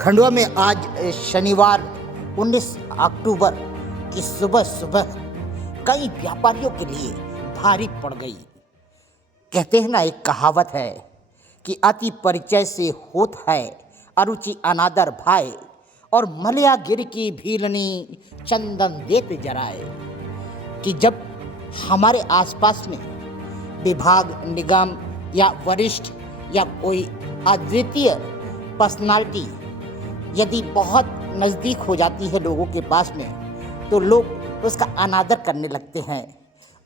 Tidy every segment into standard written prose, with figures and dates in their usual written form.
खंडवा में आज शनिवार 19 अक्टूबर की सुबह सुबह कई व्यापारियों के लिए भारी पड़ गई। कहते हैं ना, एक कहावत है कि अति परिचय से होत है अरुचि अनादर भाई, और मलया गिर की भीलनी चंदन देत जराए। कि जब हमारे आसपास में विभाग, निगम या वरिष्ठ या कोई अद्वितीय पर्सनालिटी यदि बहुत नज़दीक हो जाती है लोगों के पास में, तो लोग उसका अनादर करने लगते हैं,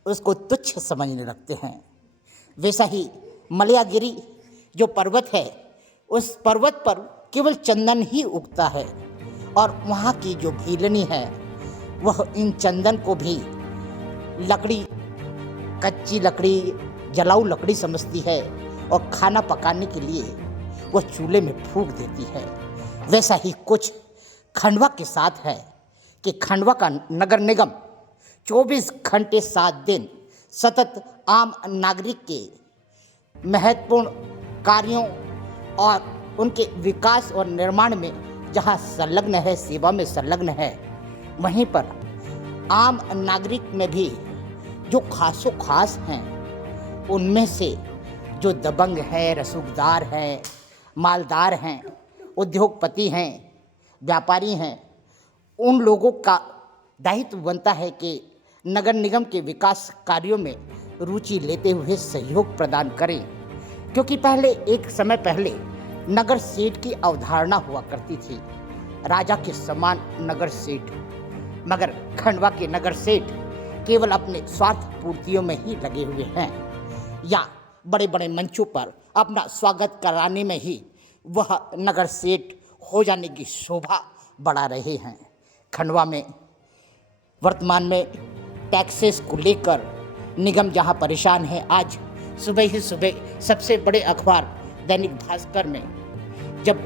उसको तुच्छ समझने लगते हैं। वैसा ही मलयागिरी जो पर्वत है, उस पर्वत पर केवल चंदन ही उगता है, और वहाँ की जो भीलनी है वह इन चंदन को भी लकड़ी, कच्ची लकड़ी, जलाऊ लकड़ी समझती है, और खाना पकाने के लिए वह चूल्हे में फूंक देती है। वैसा ही कुछ खंडवा के साथ है कि खंडवा का नगर निगम 24 घंटे 7 दिन सतत आम नागरिक के महत्वपूर्ण कार्यों और उनके विकास और निर्माण में जहां संलग्न है, सेवा में संलग्न है, वहीं पर आम नागरिक में भी जो खासो खास हैं, उनमें से जो दबंग है, रसूखदार हैं, मालदार हैं, उद्योगपति हैं, व्यापारी हैं, उन लोगों का दायित्व बनता है कि नगर निगम के विकास कार्यों में रुचि लेते हुए सहयोग प्रदान करें। क्योंकि एक समय पहले नगर सेठ की अवधारणा हुआ करती थी, राजा के समान नगर सेठ। मगर खंडवा के नगर सेठ केवल अपने स्वार्थ पूर्तियों में ही लगे हुए हैं, या बड़े बड़े मंचों पर अपना स्वागत कराने में ही वह नगर सेठ हो जाने की शोभा बढ़ा रहे हैं। खंडवा में वर्तमान में टैक्सेस को लेकर निगम जहां परेशान है, आज सुबह ही सुबह सबसे बड़े अखबार दैनिक भास्कर में जब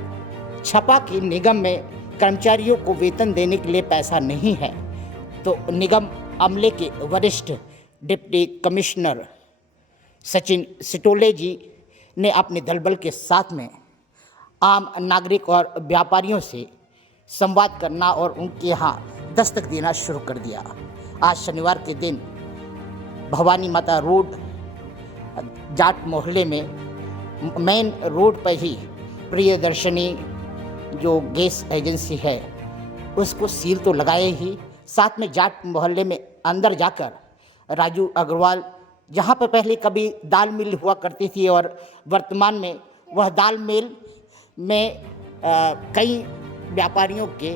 छपा कि निगम में कर्मचारियों को वेतन देने के लिए पैसा नहीं है, तो निगम अमले के वरिष्ठ डिप्टी कमिश्नर सचिन सिटोले जी ने अपने दलबल के साथ में आम नागरिक और व्यापारियों से संवाद करना और उनके यहाँ दस्तक देना शुरू कर दिया। आज शनिवार के दिन भवानी माता रोड, जाट मोहल्ले में मेन रोड पर ही प्रियदर्शनी जो गैस एजेंसी है उसको सील तो लगाए ही, साथ में जाट मोहल्ले में अंदर जाकर राजू अग्रवाल, जहाँ पर पहले कभी दाल मिल हुआ करती थी और वर्तमान में वह दाल मिल में कई व्यापारियों के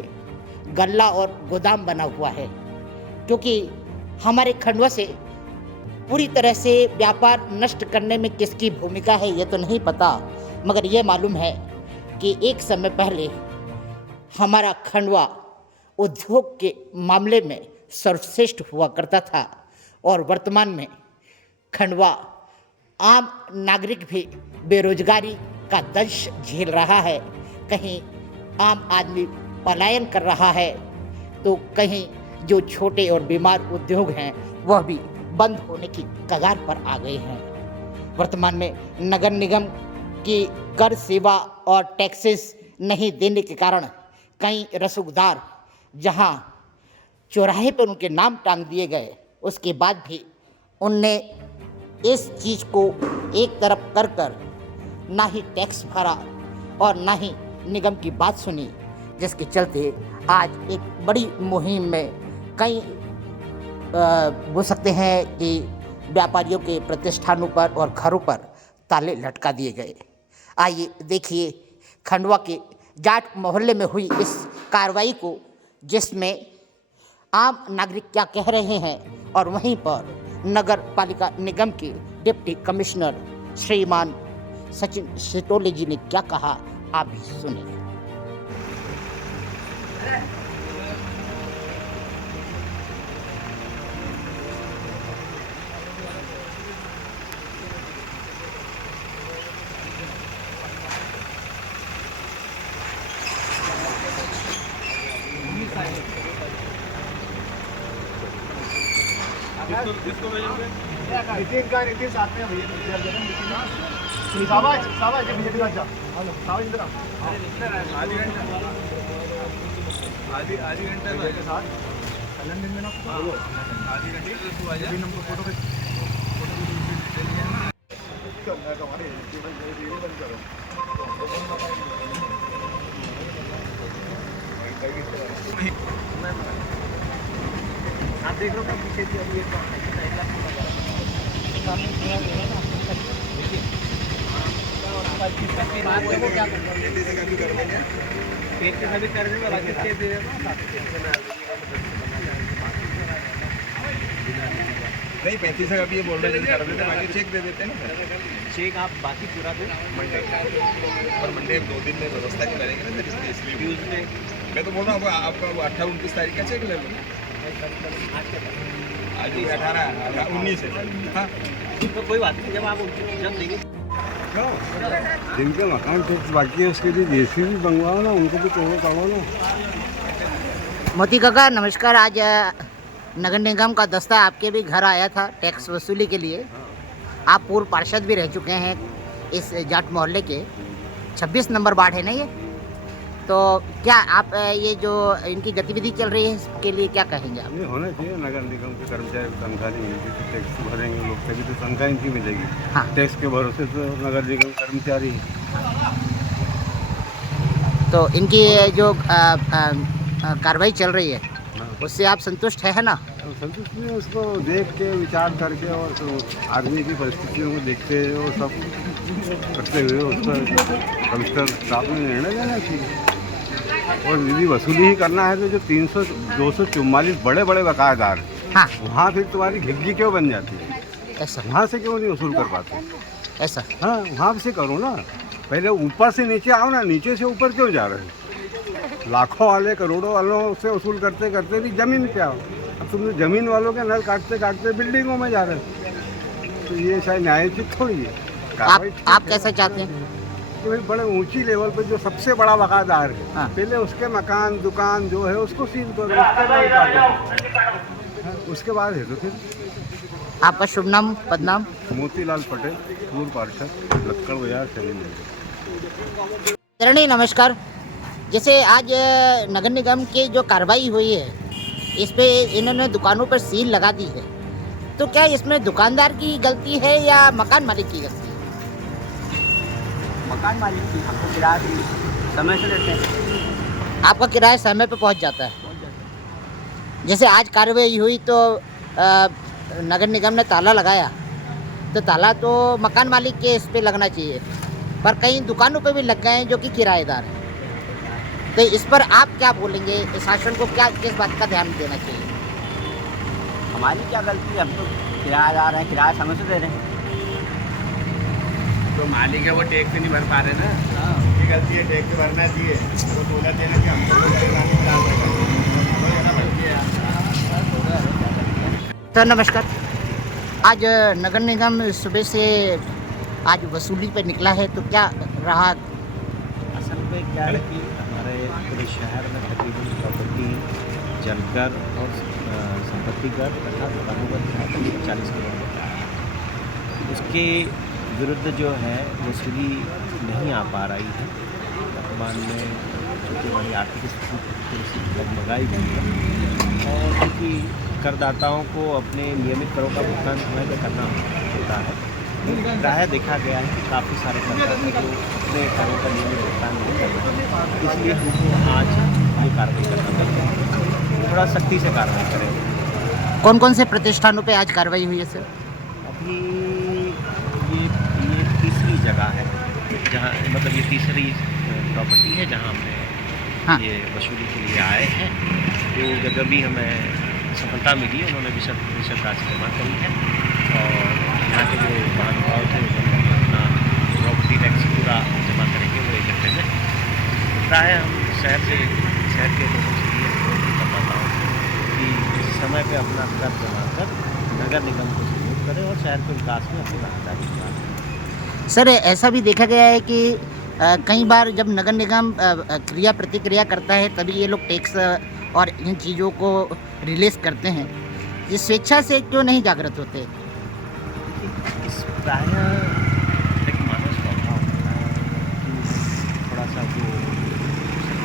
गल्ला और गोदाम बना हुआ है। क्योंकि हमारे खंडवा से पूरी तरह से व्यापार नष्ट करने में किसकी भूमिका है ये तो नहीं पता, मगर ये मालूम है कि एक समय पहले हमारा खंडवा उद्योग के मामले में सर्वश्रेष्ठ हुआ करता था, और वर्तमान में खंडवा आम नागरिक भी बेरोजगारी का दंश झेल रहा है। कहीं आम आदमी पलायन कर रहा है, तो कहीं जो छोटे और बीमार उद्योग हैं वह भी बंद होने की कगार पर आ गए हैं। वर्तमान में नगर निगम की कर, सेवा और टैक्सेस नहीं देने के कारण कई रसूखदार जहां चौराहे पर उनके नाम टांग दिए गए, उसके बाद भी उनने इस चीज़ को एक तरफ कर ना ही टैक्स भरा और ना ही निगम की बात सुनी, जिसके चलते आज एक बड़ी मुहिम में कई बोल सकते हैं कि व्यापारियों के प्रतिष्ठानों पर और घरों पर ताले लटका दिए गए। आइए देखिए खंडवा के जाट मोहल्ले में हुई इस कार्रवाई को, जिसमें आम नागरिक क्या कह रहे हैं और वहीं पर नगर पालिका निगम के डिप्टी कमिश्नर श्रीमान सचिन सिटोले जी ने क्या कहा, आप भी सुनिए। नितिन साथ में भैया शाबाश शाबाश भैया के साथ जा। आधी घंटा आप देख लो पीछे से अभी पेट के सभी कर देंगे बाकी चेक दे देगा नहीं 35 का भी ये बोल रहे कर देते बाकी चेक दे देते हैं ना चेक आप बाकी पूरा दिन मंडे और मंडे 2 दिन में व्यवस्था नहीं करेंगे ना सर इसलिए ट्यूजडे मैं तो बोल रहा हूँ आपका 28-29 तारीख का चेक ले लो आज 18-19 है हाँ तो कोई बात नहीं जब आप जब देंगे जिनके मकान टैक्स बाकी है उसके लिए जेसीबी मंगवाओ ना, उनको भी तोड़ो ना। मोती काका नमस्कार। आज नगर निगम का दस्ता आपके भी घर आया था टैक्स वसूली के लिए। आप पूर्व पार्षद भी रह चुके हैं इस जाट मोहल्ले के। 26 नंबर वार्ड है ना ये, तो क्या आप ये जो इनकी गतिविधि चल रही है इसके लिए क्या कहेंगे आप? ये होना चाहिए, नगर निगम के कर्मचारी तनख्वाह नहीं मिलती तो टैक्स भरेंगे लोग तभी तो तनख्वाह इनकी मिलेगी। हाँ। टैक्स के भरोसे तो नगर निगम कर्मचारी है। तो इनकी जो कार्रवाई चल रही है उससे आप संतुष्ट है ना? संतुष्ट नहीं, उसको देख के विचार करके और तो आदमी की परिस्थितियों को देखते हुए और सब करते हुए उस पर कमिश्नर साहब ने निर्णय लेना चाहिए। और यदि वसूली ही करना है तो जो 244 बड़े बड़े बकायेदार हैं, हाँ। वहाँ फिर तुम्हारी घिग्गी क्यों बन जाती है? ऐसा वहाँ से क्यों नहीं वसूल कर पाते? ऐसा हाँ, वहाँ से करो ना। पहले ऊपर से नीचे आओ ना, नीचे से ऊपर क्यों जा रहे हो? लाखों वाले करोड़ों वालों से वसूल करते करते भी ज़मीन पे आओ। अब तुम ज़मीन वालों के नल काटते काटते बिल्डिंगों में जा रहे हो, तो ये शायद न्यायोचित थोड़ी है। आप कैसा चाहते हैं? तो भाई बड़े ऊंची लेवल पर जो सबसे बड़ा बकायेदार है, हाँ। पहले उसके मकान दुकान जो है उसको सील करो, उसके नल काटो, उसके बाद है तो फिर। आपका शुभ नाम पदनाम? मोतीलाल पटेल, पूर्व पार्षद, लक्कड़ बाजार चलेंगे। चरणी नमस्कार। जैसे आज नगर निगम की जो कार्रवाई हुई है इस पे इन्होंने दुकानों पर सील लगा दी है, तो क्या इसमें दुकानदार की गलती है या मकान मालिक की गलती है? मकान मालिक की, हमको किराया भी समय से लेते हैं। आपका किराया समय पे पहुंच जाता है। जैसे आज कार्रवाई हुई तो नगर निगम ने ताला लगाया, तो ताला तो मकान मालिक के इस पे लगना चाहिए, पर कई दुकानों पे भी लग गए हैं जो कि किराएदार हैं। तो इस पर आप क्या बोलेंगे? शासन को क्या किस बात का ध्यान देना चाहिए? हमारी क्या गलती है? हम तो किराएदार हैं, किराया समय से दे रहे हैं। जो मालिक है वो टैक्स नहीं भर पा रहे ना, उनकी गलती है, टैक्स भरना चाहिए। वो बोला देना कि हमको तो नमस्कार। आज नगर निगम सुबह से आज वसूली पे निकला है, तो क्या रहा? असल में क्या है कि हमारे पूरे शहर में तकरीबन प्रॉपर्टी जलकर और संपत्ति कर तथा दुकानों का किराया तकरीबन 40 करोड़ रुपये है। उसके विरुद्ध जो है वसूली नहीं आ पा रही है। वर्तमान में चूँकि हमारी आर्थिक स्थिति डगमगाई गई है और उनकी करदाताओं को अपने नियमित करों का भुगतान समय पर करना होता है। प्रायः देखा गया है कि काफ़ी सारे करदाता को अपने करों का नियमित भुगतान नहीं कर रहे, इसलिए हमको आज ये कार्रवाई करना पड़ता है। थोड़ा सख्ती से कार्रवाई करेंगे। कौन कौन से प्रतिष्ठानों पे आज कार्रवाई हुई है सर? अभी ये तीसरी जगह है जहाँ, मतलब ये तीसरी प्रॉपर्टी है जहाँ हमने हाँ। ये वसूली के लिए आए हैं। तो जगह भी हमें सफलता मिली, उन्होंने भी 100% राशि जमा करी है और यहाँ के जो महानुभाव थे उन्होंने अपना प्रॉपर्टी टैक्स पूरा जमा करेंगे वो 1 घंटे में। प्रायः हम शहर के लोगों से ये अनुरोध करता हूँ कि समय पे अपना कर जमा कर नगर निगम को सहयोग करें और शहर के विकास में अपनी भागीदारी निभाएं। सर ऐसा भी देखा गया है कि कई बार जब नगर निगम क्रिया प्रतिक्रिया करता है तभी ये लोग टैक्स और इन चीज़ों को रिलीज करते हैं। ये स्वेच्छा से क्यों नहीं जागृत होते? इस प्रायः एक मानव स्वभाव होता है कि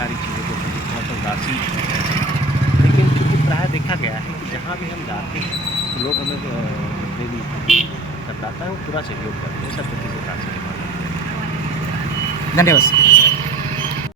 सारी चीज़ों को प्रति थोड़ा सा उदासी है। लेकिन चूँकि प्राय देखा गया है कि जहाँ भी हम जाते हैं तो लोग हमें देवी करदाता है वो पूरा सहयोग करते हैं, सब प्रति से धन्यवाद सर।